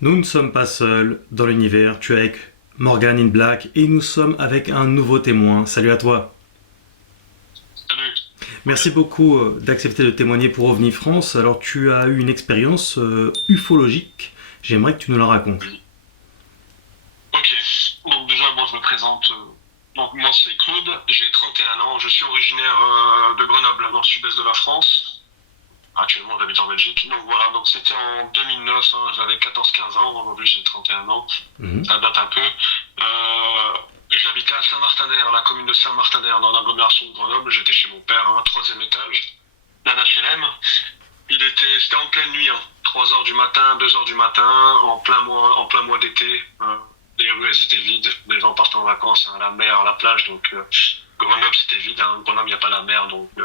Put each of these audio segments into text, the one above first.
Nous ne sommes pas seuls dans l'univers, tu es avec Morgan in Black et nous sommes avec un nouveau témoin. Salut à toi. Salut. Merci beaucoup d'accepter de témoigner pour OVNI France. Alors tu as eu une expérience ufologique. J'aimerais que tu nous la racontes. Oui. Ok. Donc déjà, moi je me présente. Donc moi c'est Claude, j'ai 31 ans, je suis originaire de Grenoble, dans le sud-est de la France. Actuellement j'habite en Belgique. Donc voilà, donc c'était en 2009, hein, j'avais 14-15 ans, aujourd'hui j'ai 31 ans, Mhm. ça date un peu. J'habitais à Saint-Martin-d'Air, la commune de Saint-Martin-d'Air, dans l'agglomération de Grenoble, j'étais chez mon père, un troisième étage, d'un HLM. C'était en pleine nuit, hein. 3 heures du matin, 2 heures du matin, en plein mois d'été. Les rues, elles étaient vides. Les gens partaient en vacances à la mer, à la plage. Donc, Grenoble, c'était vide, hein. Grenoble, il n'y a pas la mer, donc il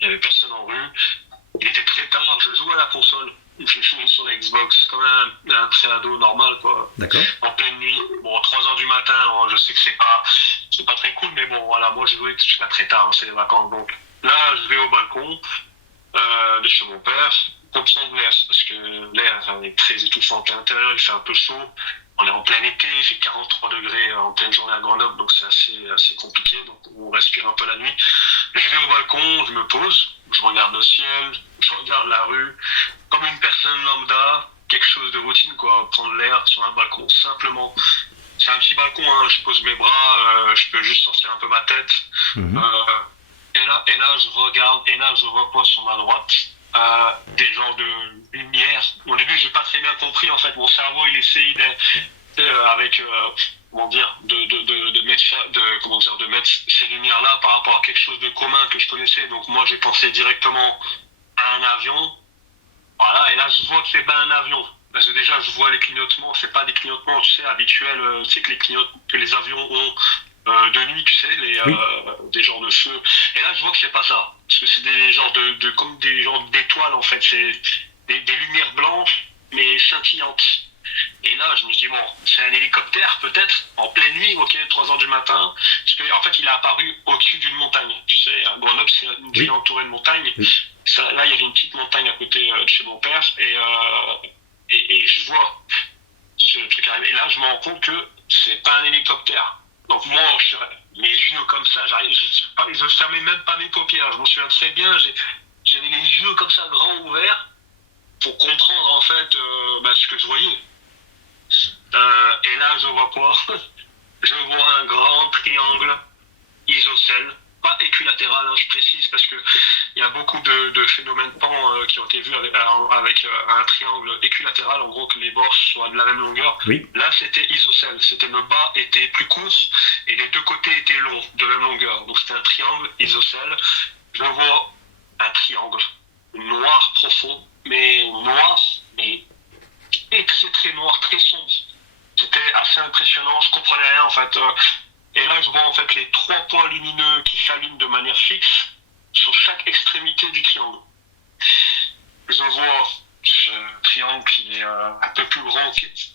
n'y avait personne en rue. Il était très tard, je jouais à la console. Je jouais sur la Xbox, comme un préado normal, quoi. D'accord. En pleine nuit. Bon, 3 heures du matin, hein, je sais que c'est pas très cool, mais bon, voilà, moi, je jouais jusqu'à très tard, hein, c'est les vacances. Donc, là, je vais au balcon de chez mon père pour prendre l'air, parce que l'air est très étouffant à l'intérieur, il fait un peu chaud. On est en plein été, il fait 43 degrés en pleine journée à Grenoble, donc c'est assez compliqué, donc on respire un peu la nuit. Je vais au balcon, je me pose, je regarde le ciel, je regarde la rue, comme une personne lambda, quelque chose de routine, quoi, prendre l'air sur un balcon, simplement. C'est un petit balcon, hein, je pose mes bras, je peux juste sortir un peu ma tête. Mhm. Euh, et là, je regarde, et là, je vois sur ma droite des genres de lumière. Au début, j'ai pas très bien compris, en fait. Mon cerveau, il essayait avec, comment dire, de mettre ces lumières-là par rapport à quelque chose de commun que je connaissais. Donc, moi, j'ai pensé directement à un avion. Voilà, et là, je vois que c'est pas un avion. Parce que déjà, je vois les clignotements, c'est pas des clignotements, tu sais, habituels, tu sais, que les avions ont de nuit, tu sais, Oui. des genres de feux. Et là, je vois que c'est pas ça. Parce que c'est des genres comme des genres d'étoiles, en fait. C'est des lumières blanches, mais scintillantes. Et là, je me dis, bon, c'est un hélicoptère, peut-être, en pleine nuit, ok, 3 heures du matin. Parce que, en fait, il est apparu au-dessus d'une montagne. Tu sais, à Grenoble, c'est une ville Oui. entourée de montagnes. Oui. Là, il y avait une petite montagne à côté de chez mon père. Et je vois ce truc arriver. Et là, je me rends compte que c'est pas un hélicoptère. Donc, moi, mes yeux comme ça, je fermais même pas mes paupières. Je m'en souviens très bien. J'avais les yeux comme ça, grands ouverts, pour comprendre, en fait, ce que je voyais. Et là, je vois quoi? Je vois un grand triangle isocèle, pas équilatéral, hein, je précise, parce que il y a beaucoup de phénomènes pan qui ont été vus avec un triangle équilatéral, en gros que les bords soient de la même longueur. Oui. Là, c'était isocèle, c'était le bas était plus court et les deux côtés étaient longs, de même longueur. Donc c'était un triangle isocèle. Je vois un triangle noir profond, mais noir, mais très très noir, très sombre. C'était assez impressionnant, je comprenais rien en fait. Et là, je vois en fait les 3 points lumineux qui s'alignent de manière fixe sur chaque extrémité du triangle. Je vois ce triangle qui est un peu plus grand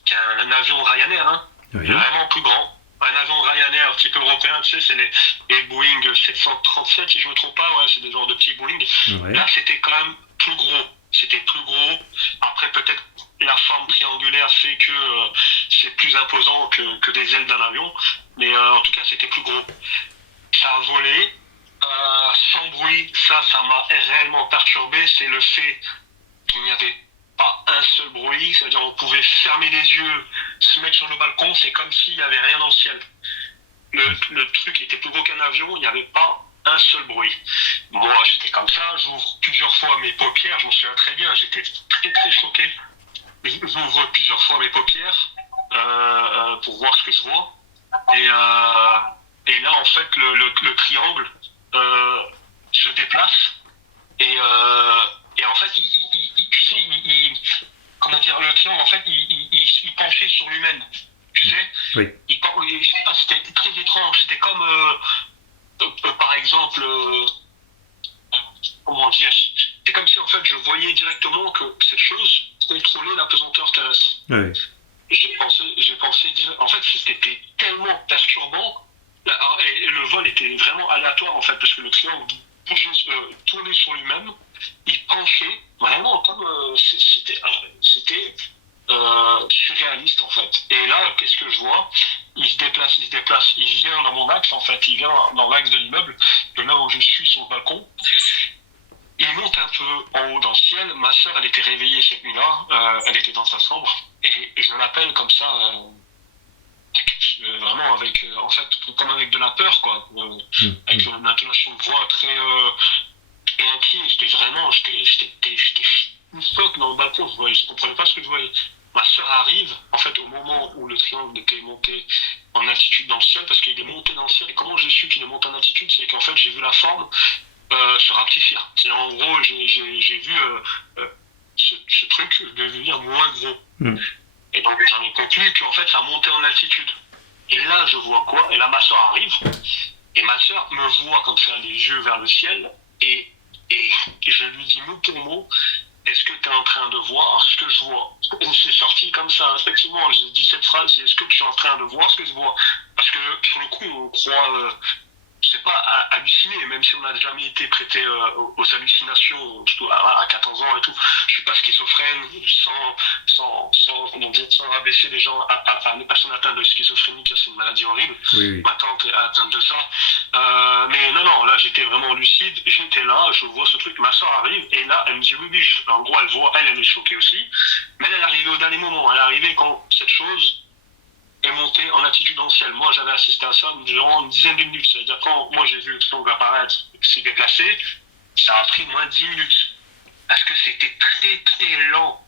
qu'un avion Ryanair, hein. Il est Oui. vraiment plus grand. Un avion Ryanair type européen, tu sais, c'est les Boeing 737, si je ne me trompe pas, ouais, c'est des genres de petits Boeing. Ouais. Là, c'était quand même plus gros. C'était plus gros. Après, peut-être la forme triangulaire fait que c'est plus imposant que des ailes d'un avion. Mais en tout cas, c'était plus gros. Ça a volé, sans bruit. Ça m'a réellement perturbé. C'est le fait qu'il n'y avait pas un seul bruit. C'est-à-dire, on pouvait fermer les yeux, se mettre sur le balcon. C'est comme s'il n'y avait rien dans le ciel. Le truc était plus gros qu'un avion. Il n'y avait pas un seul bruit. Moi, j'étais comme ça. J'ouvre plusieurs fois mes paupières. Je m'en souviens très bien. J'étais très, très choqué. J'ouvre plusieurs fois mes paupières pour voir ce que je vois. Et, euh, et là, en fait, le triangle euh, se déplace. Et en fait, tu sais, comment dire, le triangle, en fait, il penchait sur lui-même. Tu sais, Oui. je sais pas, c'était très étrange. C'était comme, par exemple, comment dire, c'est comme si en fait je voyais directement que cette chose contrôlait la pesanteur terrestre. Oui. J'ai pensé en fait, c'était tellement perturbant. Et le vol était vraiment aléatoire, en fait, parce que le triangle bougeait, tournait sur lui-même, il penchait, vraiment, comme c'était surréaliste en fait. Et là, qu'est-ce que je vois? Il se déplace, il vient dans mon axe en fait, il vient dans l'axe de l'immeuble, de là où je suis sur le balcon. Il monte un peu en haut dans le ciel. Ma sœur, elle était réveillée cette nuit-là, elle était dans sa chambre, et je l'appelle comme ça, vraiment avec, en fait, comme avec de la peur, quoi, avec une intonation de voix très inquiet. J'étais choc dans le balcon, je comprenais pas ce que je voyais. Ma sœur arrive, en fait, au moment où le triangle était monté en altitude dans le ciel, parce qu'il est monté dans le ciel, et comment j'ai su qu'il est monté en altitude, c'est qu'en fait, j'ai vu la forme se rapetisser. C'est en gros, j'ai vu ce truc devenir moins gros. Et donc, j'en ai conclu qu'en fait, ça montait en altitude. Et là, je vois quoi? Et là, ma soeur arrive, et ma soeur me voit comme ça, les yeux vers le ciel, et je lui dis mot pour mot, est-ce que tu es en train de voir ce que je vois? C'est sorti comme ça, effectivement, j'ai dit cette phrase, est-ce que tu es en train de voir ce que je vois? Parce que, sur le coup, on croit... c'est pas halluciner, même si on n'a jamais été prêté aux hallucinations, surtout à 14 ans et tout. Je suis pas schizophrène, comment dire, sans rabaisser les gens, les personnes atteintes de schizophrénie, c'est une maladie horrible. Oui. Ma tante est atteinte de ça. Mais non, là j'étais vraiment lucide, j'étais là, je vois ce truc, ma soeur arrive, et là elle me dit oui, en gros elle voit, elle est choquée aussi, mais elle est arrivée au dernier moment, elle est arrivée quand cette chose est monté en altitude dans le ciel. Moi, j'avais assisté à ça durant une dizaine de minutes. C'est-à-dire, quand moi j'ai vu le triangle apparaître, s'est déplacé, ça a pris moins de 10 minutes. Parce que c'était très, très lent.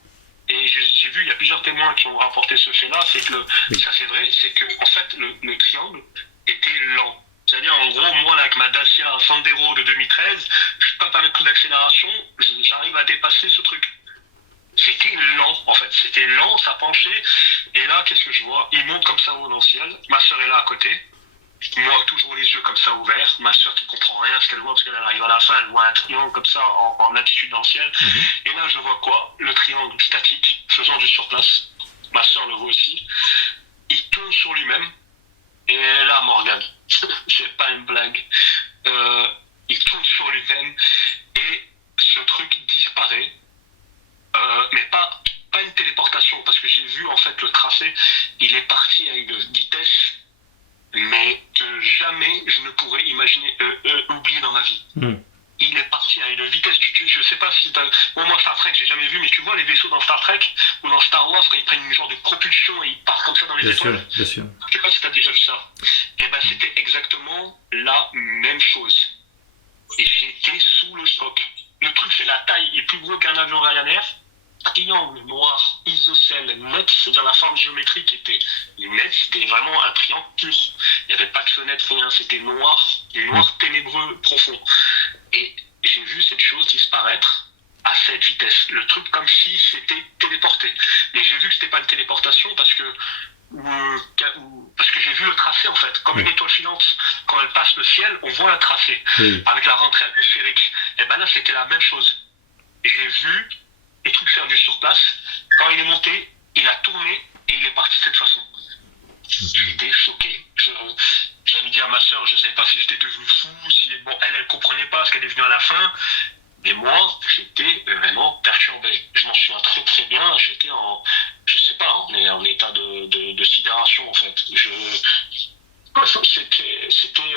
Et j'ai vu, il y a plusieurs témoins qui ont rapporté ce fait-là, c'est que, ça c'est vrai, c'est que, en fait, le triangle était lent. C'est-à-dire, en gros, moi, là, avec ma Dacia Sandero de 2013, je ne peux pas parler de coup d'accélération, j'arrive à dépasser ce truc. C'était lent, en fait. C'était lent, ça penchait. Et là, qu'est-ce que je vois? Il monte comme ça au dans le ciel. Ma soeur est là à côté. Moi, toujours les yeux comme ça ouverts. Ma soeur qui comprend rien à ce qu'elle voit, parce qu'elle arrive à la fin, elle voit un triangle comme ça en altitude dans le ciel. Et là, je vois quoi? Le triangle statique, faisant du surplace. Ma soeur le voit aussi. Il tourne sur lui-même. Et là, Morgane, c'est pas une blague. Il tourne sur lui-même et ce truc disparaît. Mais pas une téléportation, parce que j'ai vu en fait le tracé, il est parti à une vitesse, mais que jamais je ne pourrais imaginer oublier dans ma vie. Il est parti à une vitesse, je sais pas si bon, moi Star Trek j'ai jamais vu, mais tu vois les vaisseaux dans Star Trek ou dans Star Wars quand ils prennent une genre de propulsion et ils partent comme ça dans les étoiles. Bien sûr. Je sais pas si t'as déjà vu ça. Et ben c'était exactement la même chose. Et j'étais sous le choc. Le truc c'est la taille est plus gros qu'un avion Ryanair. Triangle noir, isocèle, net, c'est-à-dire la forme géométrique était nette, c'était vraiment un triangle pur. Il n'y avait pas de fenêtre, rien, c'était noir, ténébreux, profond. Et j'ai vu cette chose disparaître à cette vitesse. Le truc comme si c'était téléporté. Mais j'ai vu que c'était pas une téléportation parce que j'ai vu le tracé en fait, comme une étoile filante. Quand elle passe le ciel, on voit un tracé avec la rentrée atmosphérique. Et ben là, c'était la même chose. J'ai vu les trucs faire du surplace. Quand il est monté, il a tourné et il est parti de cette façon. J'étais choqué. J'avais dit à ma soeur, je ne savais pas si j'étais devenu fou, si bon, elle comprenait pas ce qu'elle est venue à la fin. Mais moi, j'étais vraiment perturbé. Je m'en souviens très très bien. J'étais en état de sidération en fait. C'était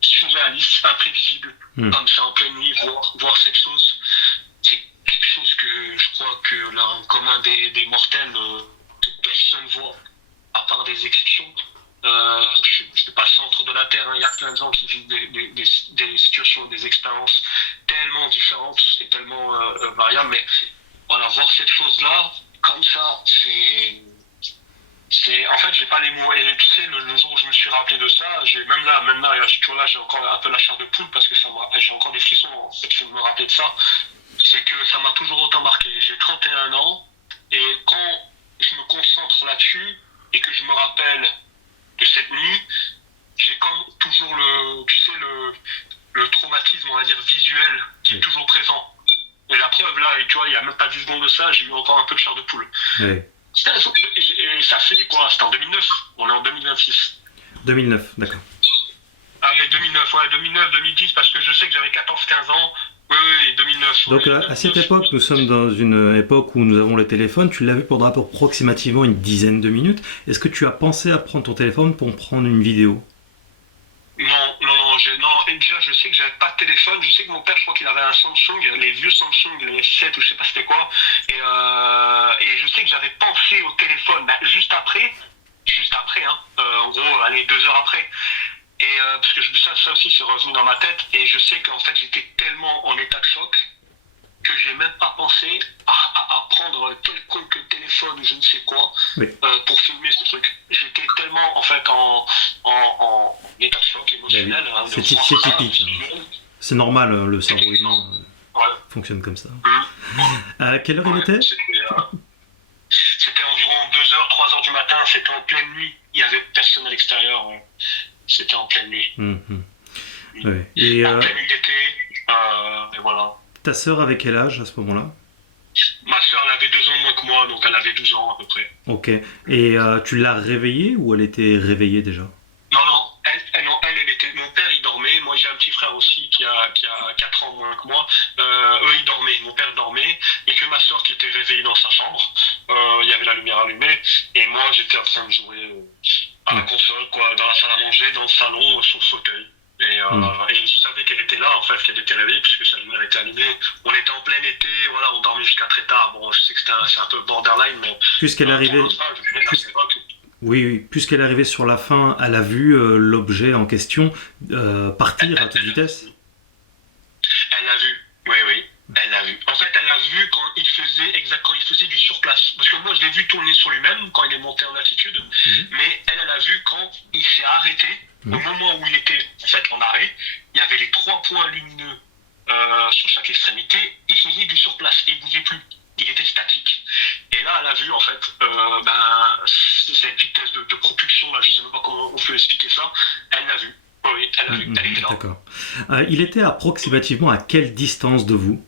surréaliste, imprévisible, comme ça en pleine nuit, voir cette chose. C'est quelque chose que je crois que là, en commun des mortels, que personne ne voit, à part des exceptions. Je ne suis pas le centre de la Terre, il y a plein de gens qui vivent des situations, des expériences tellement différentes, c'est tellement variable, mais voilà, voir cette chose-là, comme ça, en fait, j'ai pas les mots. Et tu sais, le jour où je me suis rappelé de ça, même là, j'ai encore un peu la chair de poule parce que j'ai encore des frissons en fait, je me rappeler de ça. C'est que ça m'a toujours autant marqué. J'ai 31 ans et quand je me concentre là-dessus et que je me rappelle de cette nuit, j'ai comme toujours le traumatisme, on va dire, visuel qui est toujours présent. Et la preuve, là, tu vois, il n'y a même pas 10 secondes de ça, j'ai eu encore un peu de chair de poule. Et ça fait quoi? C'était en 2009, on est en 2026. 2009, d'accord. Ah, mais 2009, 2010, parce que je sais que j'avais 14-15 ans Oui, oui, 2009. Donc Oui, à cette 2009. époque, nous sommes dans une époque où nous avons le téléphone. Tu l'as vu pendant approximativement une dizaine de minutes. Est-ce que tu as pensé à prendre ton téléphone pour prendre une vidéo? Non, non, non, non, et déjà, je sais que j'avais pas de téléphone. Je sais que mon père, je crois qu'il avait un Samsung, les vieux Samsung, les S7 ou je sais pas c'était quoi. Et je sais que j'avais pensé au téléphone bah, juste après, hein, en gros, allez, 2 heures après. Parce que ça aussi, c'est revenu dans ma tête. Et je sais qu'en fait, j'étais tellement en état de choc que j'ai même pas pensé à prendre quelconque téléphone ou je ne sais quoi Oui, pour filmer ce truc. J'étais tellement en fait en état de choc ben oui. émotionnel hein, de C'est voir ça typique, hein. visuel. C'est normal, le cerveau humain Ouais. fonctionne comme ça. Mhm. À quelle heure il Ouais. était? C'était environ 2 heures, 3 heures du matin, c'était en pleine nuit. Il y avait personne à l'extérieur. Ouais. C'était en pleine nuit. Mhm. Ouais. Et En pleine nuit d'été. Et voilà. ta sœur avait quel âge à ce moment-là? Ma soeur, elle avait 2 ans de moins que moi, donc elle avait 12 ans à peu près. Ok. Et tu l'as réveillée ou elle était réveillée déjà? Non, non, elle était. Mon père, il dormait. Moi, j'ai un petit frère aussi qui a 4 ans moins que moi. Eux, ils dormaient. Mon père dormait. Et que ma soeur qui était réveillée dans sa chambre. Il y avait la lumière allumée. Et moi, j'étais en train de jouer à la Ouais. console, quoi, dans la salle à manger, dans le salon, sur le fauteuil. Mhm. Et je savais qu'elle était là, en fait, qu'elle était réveillée, puisque sa lumière était allumée. On était en plein été, voilà, on dormait jusqu'à très tard. Bon, je sais que c'est un peu borderline, mais Puisqu'elle pour arrivait, notre âge, je veux dire, à puis- cette époque, oui, oui, puisqu'elle arrivait sur la fin, elle a vu l'objet en question partir à toute vitesse. elle l'a vu, oui, oui, elle l'a vu. En fait, elle l'a vu quand il faisait du surplace. Parce que moi, je l'ai vu tourner sur lui-même quand il est monté en altitude, Mhm. mais elle a vu quand il s'est arrêté. Au Mhm. moment où il était en fait en arrêt, il y avait les 3 points lumineux sur chaque extrémité. Il faisait du surplace et il bougeait plus. Il était statique. Et là, elle a vu en fait cette vitesse de propulsion là, je sais même pas comment on peut expliquer ça. Elle l'a vu. Oui, elle l'a vu. Elle était là. D'accord. Il était approximativement à quelle distance de vous?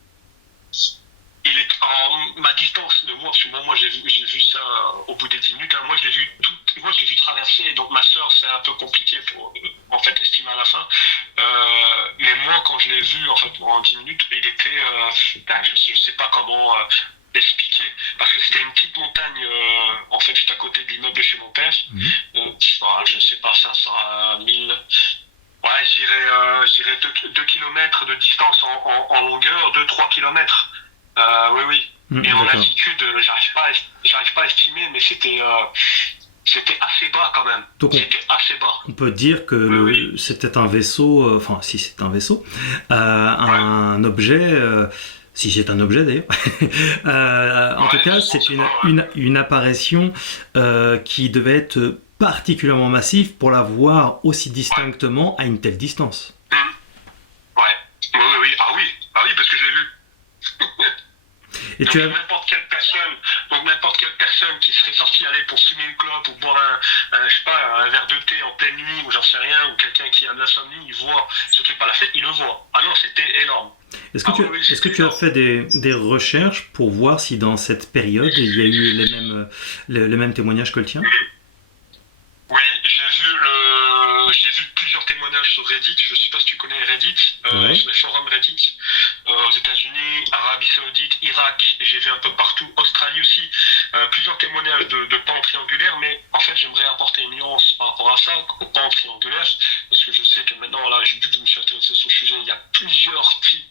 Il est en ma distance de moi, parce que moi j'ai vu ça au bout des 10 minutes. Hein, moi je l'ai vu traverser. Donc ma soeur c'est un peu compliqué pour en fait estimer à la fin. Mais moi quand je l'ai vu en fait en 10 minutes, il était, je sais pas comment l'expliquer, parce que c'était une petite montagne en fait juste à côté de l'immeuble de chez mon père. Mhm. Je sais pas 500 1000. Ouais, je dirais 2 km de distance en longueur, 2-3 km. Oui, oui. Et en D'accord. altitude, j'arrive pas à estimer, mais c'était assez bas quand même. Donc C'était assez bas. on peut dire que Oui, oui. c'était un vaisseau, enfin si c'est un vaisseau, un objet, si c'est un objet d'ailleurs. En tout Ouais, cas, je c'est pense pas, ouais. une apparition qui devait être particulièrement massive pour la voir aussi Ouais. distinctement à une telle distance. Hum. Ouais. Oui, oui, oui. Ah oui. Ah oui, parce que je l'ai vu. Et Donc tu as, n'importe quelle personne qui serait sortie aller pour fumer une clope ou boire je sais pas, un verre de thé en pleine nuit ou j'en sais rien, ou quelqu'un qui a de l'insomnie, il voit ce truc pas la fête, il le voit. Ah non, c'était énorme. est-ce que Ah tu, oui, oui, est-ce que c'était tu as énorme. fait des recherches pour voir si dans cette période il y a eu les mêmes témoignages que le tien? Oui, j'ai vu plusieurs témoignages sur Reddit. Je sais pas si tu connais Reddit, Ouais. sur les forums Reddit, aux États-Unis, Arabie Saoudite, Irak. J'ai vu un peu partout, Australie aussi, plusieurs témoignages de pans triangulaires. Mais en fait, j'aimerais apporter une nuance par rapport à ça, aux pans triangulaires, parce que je sais que maintenant, là, vu que je me suis intéressé sur le sujet, il y a plusieurs types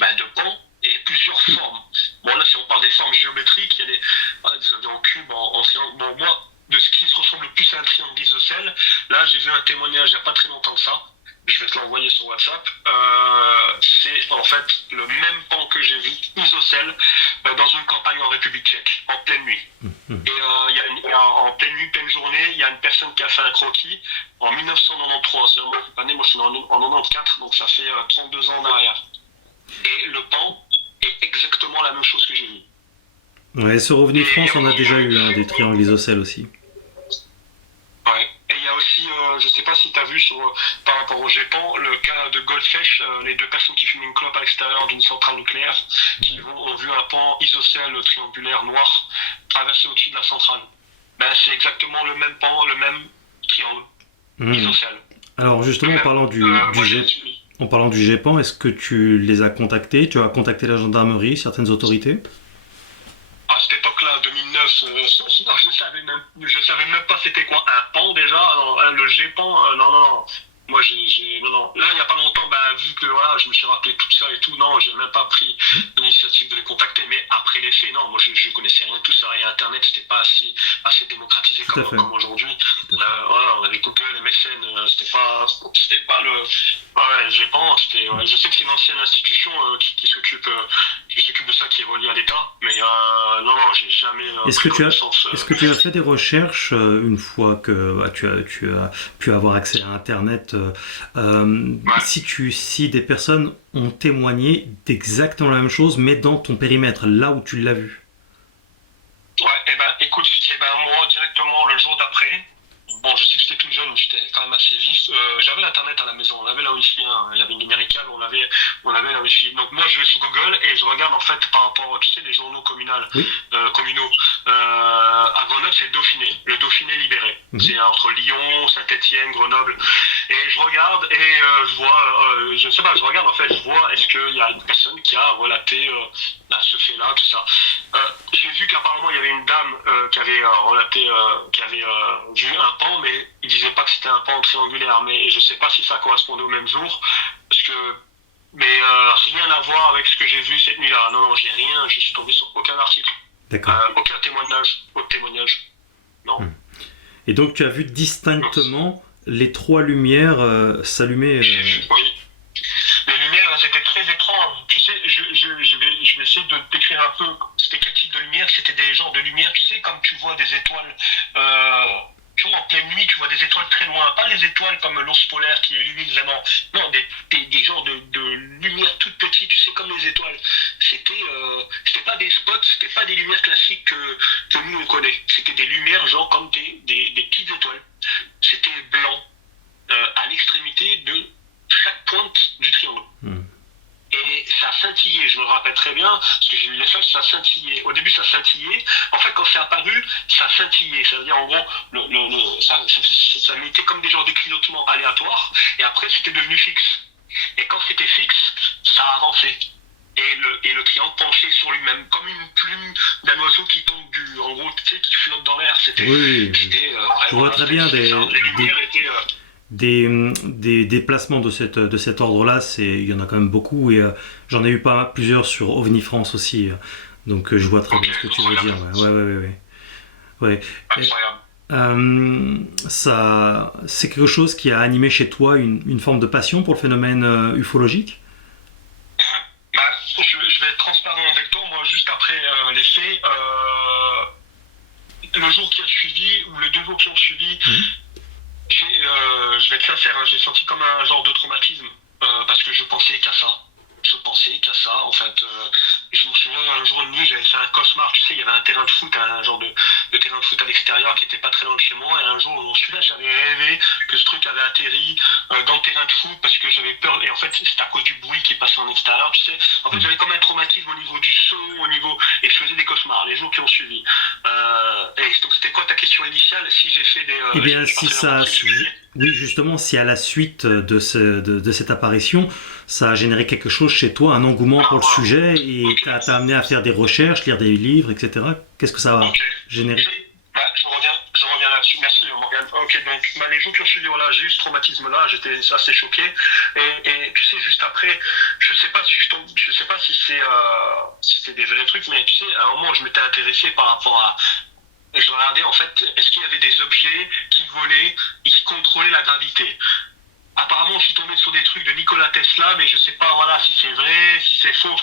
de pans et plusieurs formes. Bon, là, si on parle des formes géométriques, il y a des avions en cube, en triangle. Bon, moi, de ce qui se ressemble le plus à un triangle isocèle, là, j'ai vu un témoignage il n'y a pas très longtemps que ça. Je vais te l'envoyer sur WhatsApp. C'est en fait le même pan que j'ai vu, isocèle, dans une campagne en République tchèque, en pleine nuit. Et en pleine nuit, pleine journée, il y a une personne qui a fait un croquis en 1993. Moi, je suis en 94, donc ça fait 32 ans en arrière. Et le pan est exactement la même chose que j'ai vu. Ouais, sur Revenu France, on a déjà eu des triangles isocèles aussi. Ouais. Et il y a aussi, je sais pas si tu as vu par rapport au GEPAN, le cas de Goldfish, les 2 personnes qui fument une clope à l'extérieur d'une centrale nucléaire, qui ont vu un pan isocèle triangulaire noir traverser au-dessus de la centrale. Ben, c'est exactement le même pan, le même triangle Mmh. isocèle. Alors justement, en parlant Moi, du, je G- suis. En parlant du GEPAN, est-ce que tu les as contactés? Tu as contacté la gendarmerie, certaines autorités? À cette époque-là, 2009, non, je savais même pas c'était quoi un pan déjà. Non, le GEPAN, non, non, non. Moi, non, non. Là, il n'y a pas longtemps, vu que voilà, je me suis rappelé tout ça et tout, non, j'ai même pas pris l'initiative de les contacter. Mais après les faits, non, moi, je connaissais rien de tout ça. Et Internet, c'était pas assez démocratisé Tout à fait. comme aujourd'hui. Tout à fait. Voilà, on avait Google, MSN, c'était pas le. Ouais, GEPAN, je sais que c'est une ancienne institution qui s'occupe de ça, qui est reliée à l'État. Mais non, non, j'ai jamais Est-ce pris que tu as, connaissance. est-ce que tu as fait des recherches une fois que tu as pu avoir accès à Internet Ouais. si des personnes ont témoigné d'exactement la même chose, mais dans ton périmètre, là où tu l'as vu? Ouais, écoute, moi, directement, le jour d'après, bon, je sais que j'étais tout jeune, j'étais quand même assez vif. J'avais Internet à la maison, on avait la Wi-Fi, hein, il y avait une numéricable, on avait la Wi-Fi. Donc moi, je vais sur Google et je regarde en fait par rapport, tu sais, les journaux Oui. communaux. À Grenoble, c'est le Dauphiné, libéré. C'est entre Lyon, Saint-Étienne, Grenoble. Et je regarde et je vois, je sais pas, je regarde en fait, je vois est-ce qu'il y a une personne qui a relaté ce fait-là, tout ça. J'ai vu qu'apparemment il y avait une dame qui avait relaté, qui avait vu un pan, mais il disait pas que c'était un pan triangulaire. Mais je sais pas si ça correspondait au même jour, parce que mais rien à voir avec ce que j'ai vu cette nuit-là. Non, non, j'ai rien, je suis tombé sur aucun article, D'accord. aucun témoignage. Non. Et donc tu as vu distinctement les trois lumières s'allumer. Oui. Les lumières, elles étaient très étranges. Tu sais, je vais essayer de te décrire un peu c'était quel type de lumière. C'était des genres de lumière, tu sais, comme tu vois des étoiles. Tu vois, en pleine nuit, tu vois des étoiles très loin. Pas les étoiles comme l'ours polaire qui illumine vraiment. Non, des genres de lumière toutes petites, tu sais, comme les étoiles. C'était pas des spots, c'était pas des lumières classiques que nous on connaît. C'était des lumières, genre comme des petites étoiles. C'était blanc à l'extrémité de chaque pointe du triangle. Et ça scintillait, je me rappelle très bien, parce que j'ai vu les flashs, ça scintillait. Au début, ça scintillait. En fait, quand c'est apparu, ça scintillait. Ça veut dire, en gros, ça mettait comme des genres de clignotements aléatoires. Et après, c'était devenu fixe. Et quand c'était fixe, ça avançait. Et le triangle penchait sur lui-même, comme une plume d'un oiseau qui tombe en gros, tu sais, qui flotte dans l'air. Oui, je vois très bien les lumières étaient... des déplacements de cet ordre-là, il y en a quand même beaucoup et j'en ai eu plusieurs sur OVNI France aussi, donc je vois très bien ce que tu veux dire. Ouais. Incroyable. C'est quelque chose qui a animé chez toi une forme de passion pour le phénomène ufologique? Je vais être transparent avec toi. Moi, juste après les faits, le jour qui a suivi ou les 2 jours qui ont suivi, je vais être sincère, j'ai senti comme un genre de traumatisme parce que je pensais qu'à ça. En fait. Je me souviens, un jour et demi, j'avais fait un cauchemar. Tu sais, il y avait un terrain de foot, un genre de terrain de foot à l'extérieur qui était pas très loin de chez moi. Et un jour, celui-là, j'avais rêvé que ce truc avait atterri dans le terrain de foot parce que j'avais peur. Et en fait, c'était à cause du bruit qui passait en extérieur. Tu sais, en fait, j'avais comme un traumatisme au niveau du son, et je faisais des cauchemars les jours qui ont suivi. Et donc, c'était quoi ta question initiale? Si j'ai fait des. Eh bien, oui, justement, si à la suite de cette apparition, ça a généré quelque chose chez toi, un engouement pour le sujet, et t'a amené à faire des recherches, lire des livres, etc. Qu'est-ce que ça a généré? Je reviens là-dessus. Merci, Morgane. Ok, donc les jours qui ont suivi, voilà, j'ai eu ce traumatisme-là, j'étais assez choqué. Et tu sais, juste après, je sais pas si c'est des vrais trucs, mais tu sais, à un moment, je m'étais intéressé par rapport à. Je regardais en fait, est-ce qu'il y avait des objets qui volaient et qui contrôlaient la gravité. Apparemment, je suis tombé sur des trucs de Nikola Tesla, mais je sais pas, voilà, si c'est vrai, si c'est faux.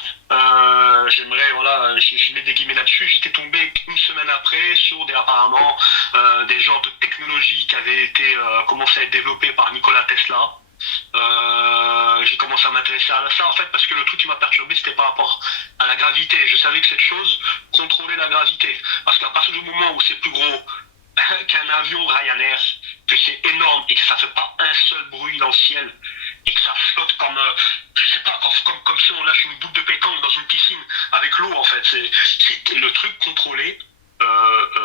J'aimerais, voilà, je mets des guillemets là-dessus. J'étais tombé une semaine après sur apparemment des genres de technologies qui avaient été commencé à être développées par Nikola Tesla. J'ai commencé à m'intéresser à ça en fait parce que le truc qui m'a perturbé c'était par rapport à la gravité. Je savais que cette chose contrôlait la gravité parce qu'à partir du moment où c'est plus gros qu'un avion Ryanair, que c'est énorme et que ça fait pas un seul bruit dans le ciel et que ça flotte comme je sais pas, comme si on lâche une boucle de pétanque dans une piscine avec l'eau en fait. C'est le truc contrôlé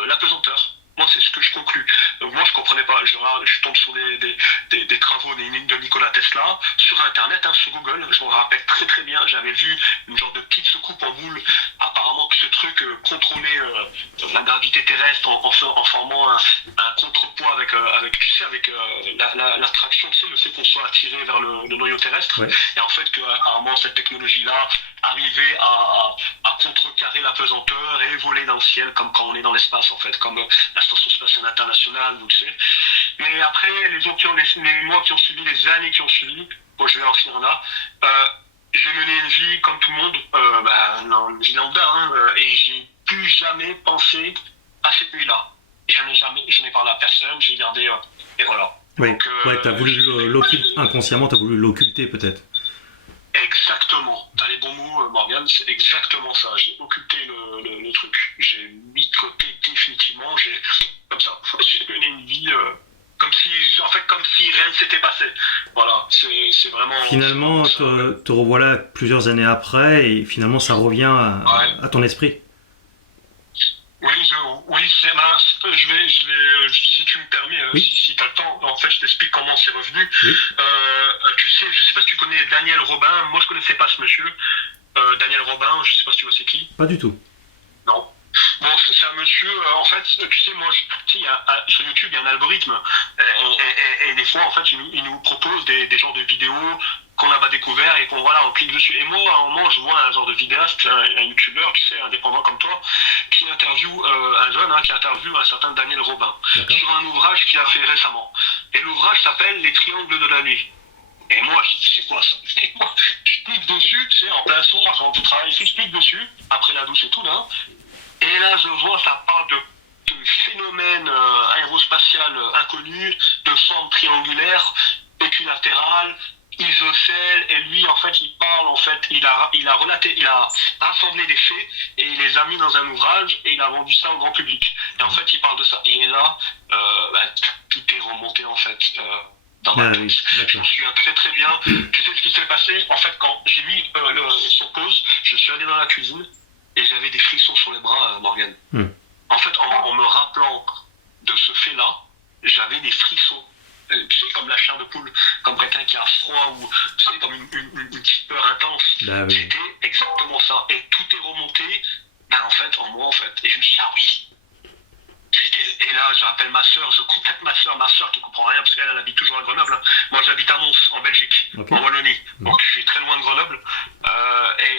la pesanteur. Moi, c'est ce que je conclus. Donc moi, je comprenais pas. Je je tombe sur des travaux de Nikola Tesla sur Internet, sur Google. Je me rappelle très très bien, j'avais vu une genre de petite soucoupe en boule. Apparemment que ce truc contrôlait la gravité terrestre en formant un contrepoids avec tu sais, avec l'attraction, tu sais, le fait qu'on soit attiré vers le noyau terrestre. Ouais. Et en fait, que apparemment cette technologie-là arrivait à contrecarrer la pesanteur et voler dans le ciel, comme quand on est dans l'espace, en fait, comme la Station spatiale internationale, vous le savez. Mais après, les mois qui ont suivi, les années qui ont suivi, bon, je vais en finir là, j'ai mené une vie comme tout le monde, une vie lambda, et j'ai plus jamais pensé à cette nuit-là. Je n'ai parlé à personne, j'ai gardé, et voilà. Oui, Donc, t'as voulu inconsciemment, t'as voulu l'occulter peut-être. Exactement, t'as les bons mots, Morgane, c'est exactement ça. J'ai occulté le truc. J'ai mis de côté définitivement, comme ça, j'ai mené une vie comme si rien ne s'était passé. Voilà, c'est vraiment... Finalement, te revoilà plusieurs années après et finalement ça revient à ton esprit. Oui, je vais, si tu me permets, oui. si tu as le temps, en fait, je t'explique comment c'est revenu. Oui. Tu sais, je sais pas si tu connais Daniel Robin. Moi, je connaissais pas ce monsieur. Daniel Robin, je sais pas si tu vois c'est qui. Pas du tout. Non. Bon, c'est un monsieur, en fait, tu sais, moi, sur YouTube, il y a un algorithme. Et des fois, en fait, il nous propose des genres de vidéos qu'on n'a pas découvert et on clique dessus. Et moi, à un moment, je vois un genre de vidéaste, un youtubeur, tu sais, indépendant comme toi, qui interviewe un jeune, qui interviewe un certain Daniel Robin sur un ouvrage qu'il a fait récemment. Et l'ouvrage s'appelle Les Triangles de la nuit. Et moi, je dis, c'est quoi ça? Et moi, je clique dessus, tu sais, en plein soir, quand tu travailles, je clique dessus, après la douche et tout, là. Et là, je vois, ça parle de phénomènes aérospatial inconnus, de formes triangulaires, équilatérales, isocèles, et lui, en fait, il parle, en fait, il a relaté, il a rassemblé des faits, et il les a mis dans un ouvrage, et il a vendu ça au grand public. Et en fait, il parle de ça. Et là, tout est remonté, en fait, dans ma tête. Oui, je me souviens très très bien. Tu sais ce qui s'est passé? En fait, quand j'ai mis sur pause, je suis allé dans la cuisine, et j'avais des frissons sur les bras, Morgane. En fait, en me rappelant de ce fait-là, j'avais des frissons. Tu sais, comme la chair de poule, comme quelqu'un qui a froid, ou tu sais, comme une petite peur intense. Bah, oui. C'était exactement ça. Et tout est remonté, en fait, en moi, en fait. Et je me suis dit, ah oui. Et là, j'appelle ma soeur, je contacte ma soeur qui comprend rien, parce qu'elle habite toujours à Grenoble. Moi, j'habite à Mons, en Belgique, en Wallonie. Donc, je suis très loin de Grenoble.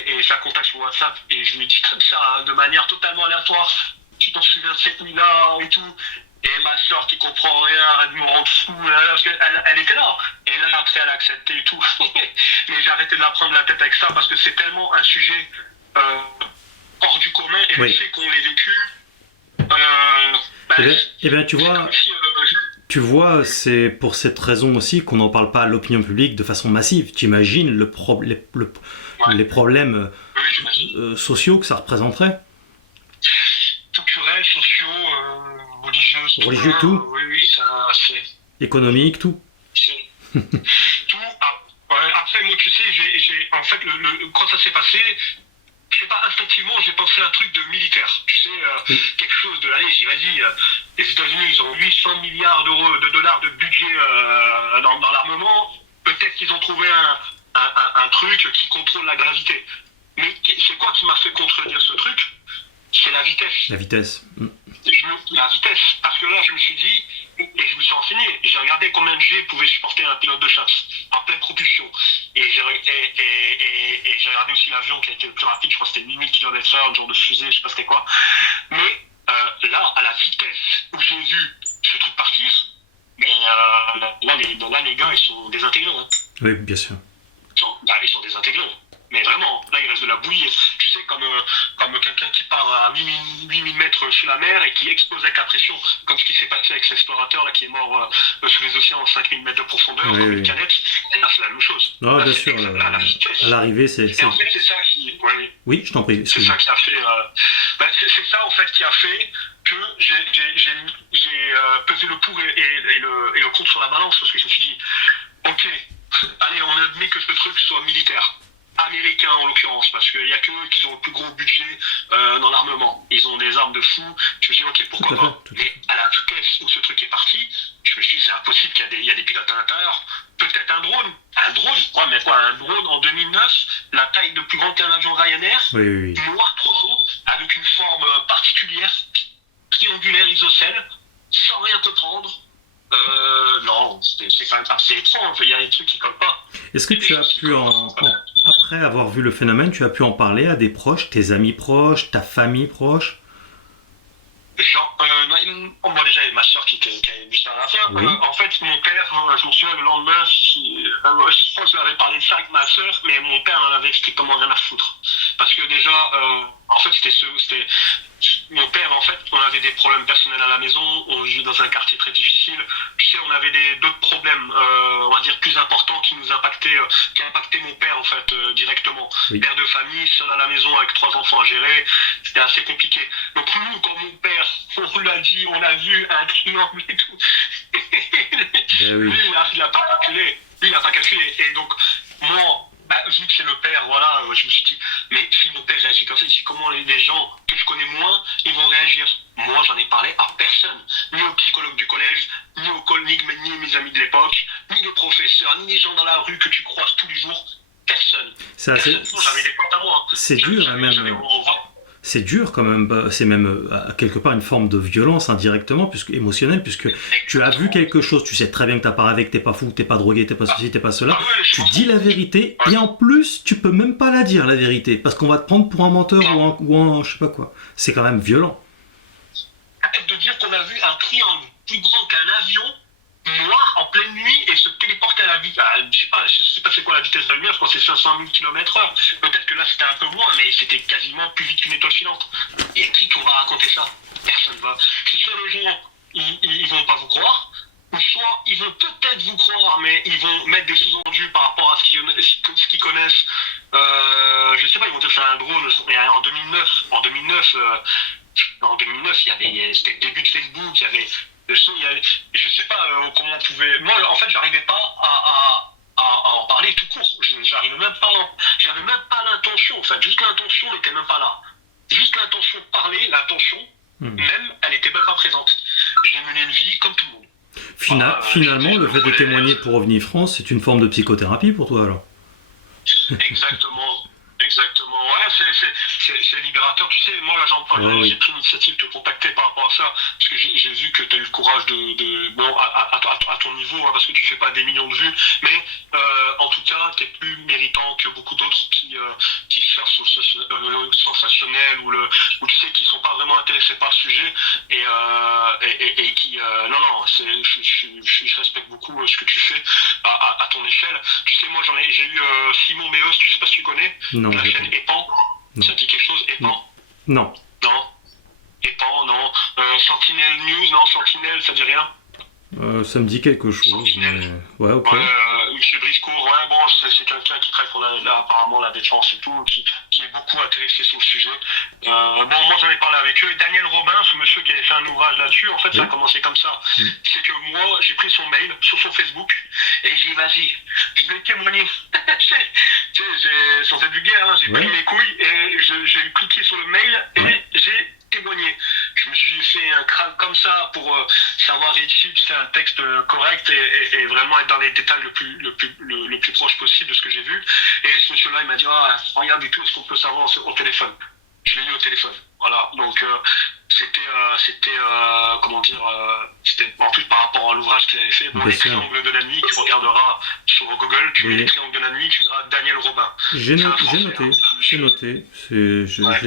Et je la contacte sur WhatsApp, et je lui dis comme ça, de manière totalement aléatoire, tu t'en souviens de cette nuit-là, et tout. Et ma soeur qui comprend rien, arrête de me rendre fou, parce qu'elle était là. Et là, après, elle a accepté et tout. Mais j'ai arrêté de la prendre la tête avec ça, parce que c'est tellement un sujet hors du commun, et le fait qu'on l'ait vécu... Eh bien, tu vois, c'est pour cette raison aussi qu'on n'en parle pas à l'opinion publique de façon massive. Tu imagines les problèmes sociaux que ça représenterait? Culturels, sociaux, religieux, tout. Oui, ça, c'est... Économique, tout. Tout. Après, moi, tu sais, en fait, quand ça s'est passé... Je sais pas, instinctivement, j'ai pensé à un truc de militaire. Tu sais, quelque chose de... Allez, j'ai vas-y, les États-Unis, ils ont 800 milliards de dollars de budget dans l'armement. Peut-être qu'ils ont trouvé un truc qui contrôle la gravité. Mais c'est quoi qui m'a fait contredire ce truc? C'est la vitesse. La vitesse. La vitesse. Parce que là, je me suis dit, et je me suis renseigné, j'ai regardé combien de G pouvait supporter un pilote de chasse en pleine propulsion. Et j'ai regardé aussi l'avion qui a été le plus rapide, je crois que c'était 8000 km/h, un genre de fusée, je sais pas c'était quoi. Mais là, à la vitesse où j'ai vu ce truc partir, mais là, les gars, ils sont désintégrés. Oui, bien sûr. Ils sont désintégrés. Mais vraiment, là, il reste de la bouillie. Tu sais, comme quelqu'un qui part à 8000 mètres sous la mer et qui explose avec la pression, comme ce qui s'est passé avec l'explorateur là, qui est mort sous les océans à 5000 mètres de profondeur, comme une canette. Et là, c'est la même chose. Non, là, bien sûr. À l'arrivée, c'est... Et en fait, c'est ça qui... Oui, je t'en prie. C'est ça qui a fait... c'est ça, en fait, qui a fait que j'ai pesé le pour et le contre sur la balance, parce que je me suis dit, ok, allez, on admet que ce truc soit militaire. Américains en l'occurrence, parce qu'il n'y a qu'eux qui ont le plus gros budget dans l'armement. Ils ont des armes de fou. Je me dis, ok, pourquoi pas. Mais à la vitesse où ce truc est parti, je me suis dit, c'est impossible. Alors, peut-être un drone. Ouais, mais quoi, un drone en 2009, la taille de plus grand qu'un avion Ryanair, Oui. noir profond, avec une forme particulière, triangulaire isocèle, sans rien comprendre. Non, c'est quand même assez étrange, il y a des trucs qui collent pas. Est-ce que tu as pu après avoir vu le phénomène, tu as pu en parler à des proches, tes amis proches, ta famille proche? Genre, moi déjà, il y a ma soeur qui avait vu ça à la fin. Oui. En fait, mon père, je me souviens le lendemain, je pense que je lui avais parlé de ça avec ma soeur, mais mon père en avait strictement rien à foutre. Parce que déjà, en fait, c'était mon père, en fait, on avait des problèmes personnels à la maison, on vivait dans un quartier très difficile. Tu sais, on avait d'autres problèmes, on va dire, plus importants qui nous impactaient, qui impactaient mon père, en fait, directement. Oui. Père de famille, seul à la maison avec 3 enfants à gérer, c'était assez compliqué. Donc nous, quand mon père, on l'a dit, on a vu un triangle et tout. Ben oui. Lui, il n'a pas calculé. Et donc, moi, vu que c'est le père, voilà, je me suis dit, mais si mon père réagit comme ça, c'est comment les gens que je connais moins, ils vont réagir. Moi, j'en ai parlé à personne. Ni au psychologue du collège, ni ni mes amis de l'époque, ni les professeurs, ni les gens dans la rue que tu croises tous les jours. Personne. J'avais des potes à moi. C'est dur, hein, même. C'est dur quand même, c'est même quelque part une forme de violence indirectement, émotionnelle, puisque tu as vu quelque chose, tu sais très bien que t'as pas rêvé, que t'es pas fou, que t'es pas drogué, t'es pas ceci, t'es pas cela, tu dis la vérité, et en plus, tu peux même pas la dire, la vérité, parce qu'on va te prendre pour un menteur ou un je sais pas quoi. C'est quand même violent. Arrête de dire qu'on a vu un triangle plus grand qu'un avion, noir, en pleine nuit, et se téléporter à la vitesse, je sais pas c'est quoi la vitesse de la lumière, je crois que c'est 500 000 km/h. Peut-être que là c'était un peu moins, mais c'était quasiment plus vite qu'une étoile filante. Et à qui qu'on va raconter ça? Personne va. C'est soit les gens, ils vont pas vous croire, ou soit ils vont peut-être vous croire, mais ils vont mettre des sous-entendus par rapport à ce qu'ils connaissent. Je sais pas, ils vont dire que c'est un drone, mais en 2009, c'était le début de Facebook, il y avait le son, je sais pas comment on pouvait. Moi, en fait, j'arrivais pas à en parler tout court. J'avais même pas l'intention. En fait, juste l'intention n'était même pas là. Juste l'intention de parler, même, elle était même pas présente. J'ai mené une vie comme tout le monde. Finalement, le fait de témoigner pour OVNI France, c'est une forme de psychothérapie pour toi alors? Exactement. Ouais, c'est libérateur. Tu sais, moi là j'en parle, j'ai pris l'initiative de te contacter par rapport à ça, parce que j'ai vu que tu as eu le courage bon, à ton niveau, hein, parce que tu fais pas des millions de vues, mais en tout cas, tu es plus méritant que beaucoup d'autres qui cherchent sur le sensationnel ou tu sais, qui sont pas vraiment intéressés par le sujet et qui. Non, je respecte beaucoup ce que tu fais à ton échelle. Tu sais, moi j'ai eu Simon Méos, tu sais pas si tu connais, non, la chaîne Epan. Ça dit quelque chose, Epan? Non. Epan, non. Sentinelle News, non, Sentinelle, ça dit rien? Ça me dit quelque chose. Sentinelle. Mais... Ouais, ok. Monsieur Briscourt, ouais, bon, c'est quelqu'un qui travaille pour apparemment la défense et tout, qui est beaucoup intéressé sur le sujet. Bon, moi j'en ai parlé avec eux, et Daniel Robin, ce monsieur qui avait fait un ouvrage là-dessus, en fait, ça a commencé comme ça. C'est que moi, j'ai pris son mail sur son Facebook, et j'ai dit, vas-y, je vais témoigner. Sans être vulgaire, hein, j'ai pris mes couilles, et j'ai cliqué sur le mail, et j'ai témoigné. Je me suis fait un crâne comme ça pour savoir rédiger un texte correct et vraiment être dans les détails le plus proche possible de ce que j'ai vu. Et ce monsieur-là, il m'a dit, regarde du tout, est-ce qu'on peut savoir au téléphone? Je l'ai eu au téléphone. Voilà, donc c'était en plus par rapport à l'ouvrage qu'il avait fait. Bon, les triangles de la nuit, tu regarderas sur Google, tu mets les triangles de la nuit, tu verras Daniel Robin. J'ai noté, j'ai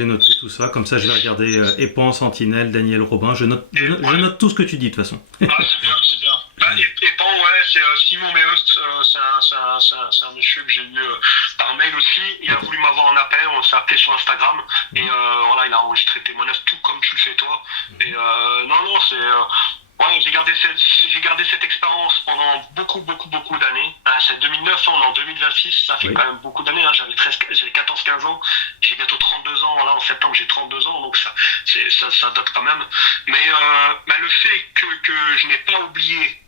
noté tout ça, comme ça je vais regarder Epan, Sentinelle, Daniel Robin, je note tout ce que tu dis de toute façon. C'est bien. Epan, ouais, c'est Simon Méost, c'est un monsieur que j'ai eu par mail aussi. Il a voulu m'avoir en appel, on s'est appelé sur Instagram, et voilà, il a enregistré témoignage tout comme tu le fais toi. Et non, c'est. Ouais, j'ai gardé cette expérience pendant beaucoup d'années. C'est 2009, on est en 2026, ça fait quand même beaucoup d'années. Hein. J'avais 14-15 ans, j'ai bientôt 32 ans. Là, en septembre, j'ai 32 ans, donc ça date quand même. Mais le fait que je n'ai pas oublié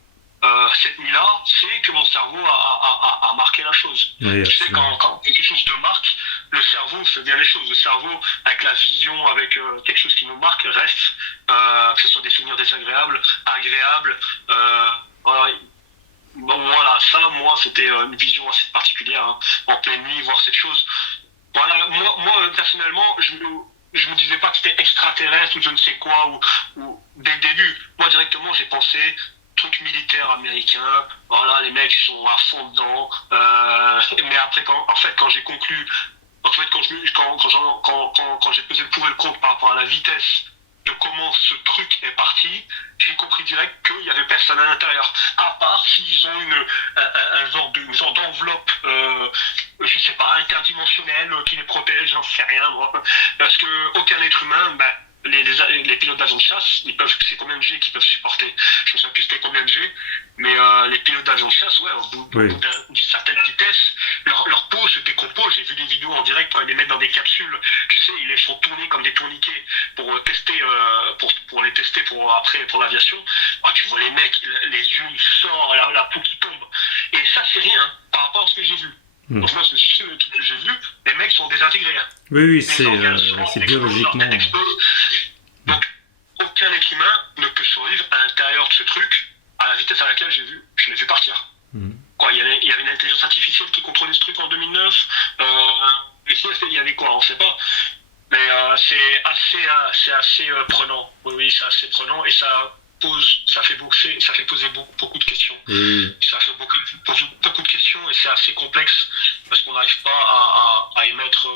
cette nuit-là, c'est que mon cerveau a marqué la chose. Oui, tu sais, quand quelque chose te marque, le cerveau fait bien les choses. Le cerveau, avec la vision, avec quelque chose qui nous marque, reste, que ce soit des souvenirs désagréables, agréables. Voilà. Bon, voilà, ça, moi, c'était une vision assez particulière, hein. En pleine nuit, voir cette chose. Voilà, personnellement, je me disais pas que c'était extraterrestre ou je ne sais quoi, ou dès le début. Moi, directement, j'ai pensé truc militaire américain. Voilà, les mecs sont à fond dedans. Mais après, en fait, quand j'ai conclu, en fait, quand j'ai pesé le pour et le contre par rapport à la vitesse de comment ce truc est parti, j'ai compris direct qu'il y avait personne à l'intérieur. À part s'ils ont une genre d'enveloppe, je sais pas, interdimensionnelle qui les protège, j'en sais rien, moi. Parce que aucun être humain, ben, les pilotes d'avion de chasse, c'est combien de G qu'ils peuvent supporter? Je ne sais plus c'était combien de G, mais les pilotes d'avion de chasse, ouais, Oui. d'une certaine vitesse, leur peau se décompose. J'ai vu des vidéos en direct quand ils les mettent dans des capsules, tu sais, ils les font tourner comme des tourniquets pour tester, pour les tester pour après pour l'aviation. Ah, tu vois les mecs, les yeux ils sortent, la peau qui tombe. Et ça c'est rien hein, par rapport à ce que j'ai vu. Hmm. Donc moi, c'est le truc que j'ai vu, les mecs sont désintégrés. Hein. Oui, oui, Les organes sont c'est explosent, leur biologiquement. tête explose. Donc, aucun être humain ne peut survivre à l'intérieur de ce truc à la vitesse à laquelle je l'ai vu partir. Hmm. Quoi, il y avait une intelligence artificielle qui contrôlait ce truc en 2009. Il y avait quoi, on sait pas. Mais c'est assez prenant. Oui, c'est assez prenant et ça fait poser beaucoup de questions. Et Ça fait beaucoup de questions et c'est assez complexe parce qu'on n'arrive pas à émettre,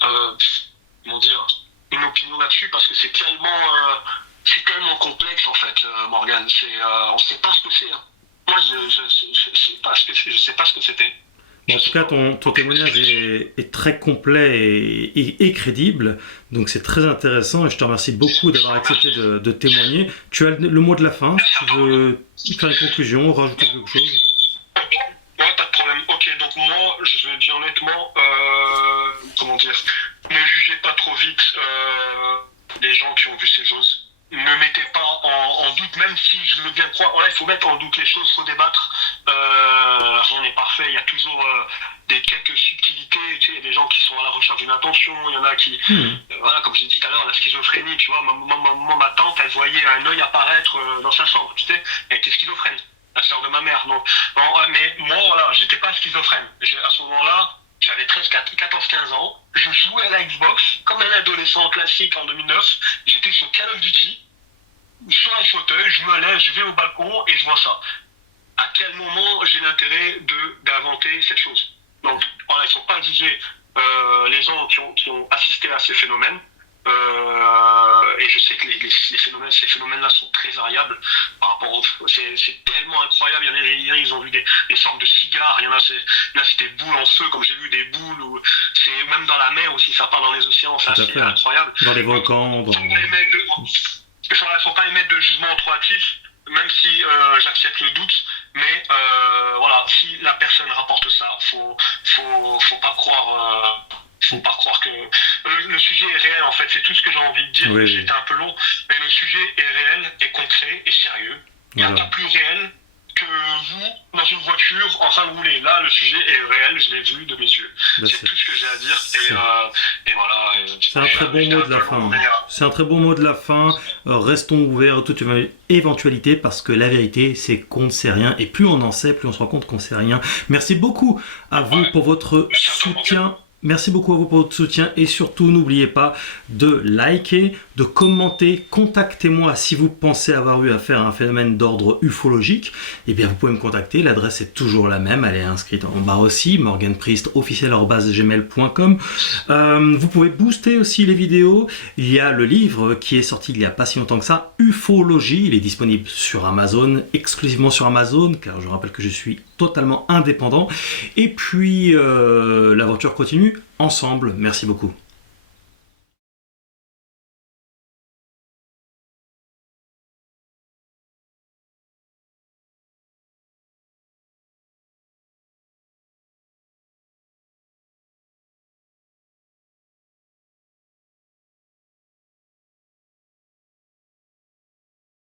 comment dire, une opinion là-dessus parce que c'est tellement complexe en fait, Morgane. On ne sait pas ce que c'est. Hein. Moi, je sais pas ce que c'est. Je sais pas ce que c'était. en tout cas, ton témoignage est très complet et crédible, donc c'est très intéressant et je te remercie beaucoup d'avoir accepté de témoigner. Tu as le mot de la fin, si tu veux faire une conclusion, rajouter quelque chose. Ouais, pas de problème. Ok, donc moi, je vais dire honnêtement, comment dire, ne jugez pas trop vite les gens qui ont vu ces choses. Ne mettez pas en doute, même si je veux bien croire. Voilà, il faut mettre en doute les choses, il faut débattre. Rien n'est parfait, il y a toujours quelques subtilités. Tu sais, il y a des gens qui sont à la recherche d'une attention, il y en a qui, voilà, comme j'ai dit tout à l'heure, la schizophrénie. Tu vois, ma tante, elle voyait un œil apparaître dans sa chambre. Tu sais, elle était schizophrène, la sœur de ma mère. Donc, mais moi, voilà, j'étais pas schizophrène. À ce moment-là, j'avais 14-15 ans, je jouais à la Xbox comme un adolescent classique en 2009. J'étais sur Call of Duty, sur un fauteuil, je me lève, je vais au balcon et je vois ça. À quel moment j'ai l'intérêt d'inventer cette chose? Donc, voilà, il ne faut pas juger les gens qui ont assisté à ces phénomènes. Et je sais que ces phénomènes-là sont très variables par rapport c'est tellement incroyable. Il y en a, ils ont vu des sortes de cigares. Il y en a, c'est des boules en feu, comme j'ai vu des boules. C'est même dans la mer aussi, ça part dans les océans. C'est assez incroyable. Dans les volcans. Il ne faut pas émettre de jugement trop hâtif, même si j'accepte le doute. Mais voilà, si la personne rapporte ça, faut pas croire. Faut pas croire que le sujet est réel en fait, c'est tout ce que j'ai envie de dire. Oui. J'ai été un peu long, mais le sujet est réel, est concret et sérieux. Il n'y a pas plus réel que vous dans une voiture en train de rouler. Là, le sujet est réel, je l'ai vu de mes yeux. C'est tout ce que j'ai à dire. Et voilà. C'est un très bon mot de la fin. C'est un très bon mot de la fin. Restons ouverts à toute éventualité parce que la vérité, c'est qu'on ne sait rien. Et plus on en sait, plus on se rend compte qu'on ne sait rien. Merci beaucoup à vous pour votre soutien. Merci beaucoup à vous pour votre soutien et surtout n'oubliez pas de liker, de commenter, contactez-moi si vous pensez avoir eu affaire à un phénomène d'ordre ufologique. Eh bien vous pouvez me contacter, l'adresse est toujours la même, elle est inscrite en bas aussi, morganpriest@gmail.com. Vous pouvez booster aussi les vidéos, il y a le livre qui est sorti il n'y a pas si longtemps que ça, Ufologie, il est disponible sur Amazon, exclusivement sur Amazon, car je rappelle que je suis totalement indépendant. Et puis l'aventure continue ensemble. Merci beaucoup.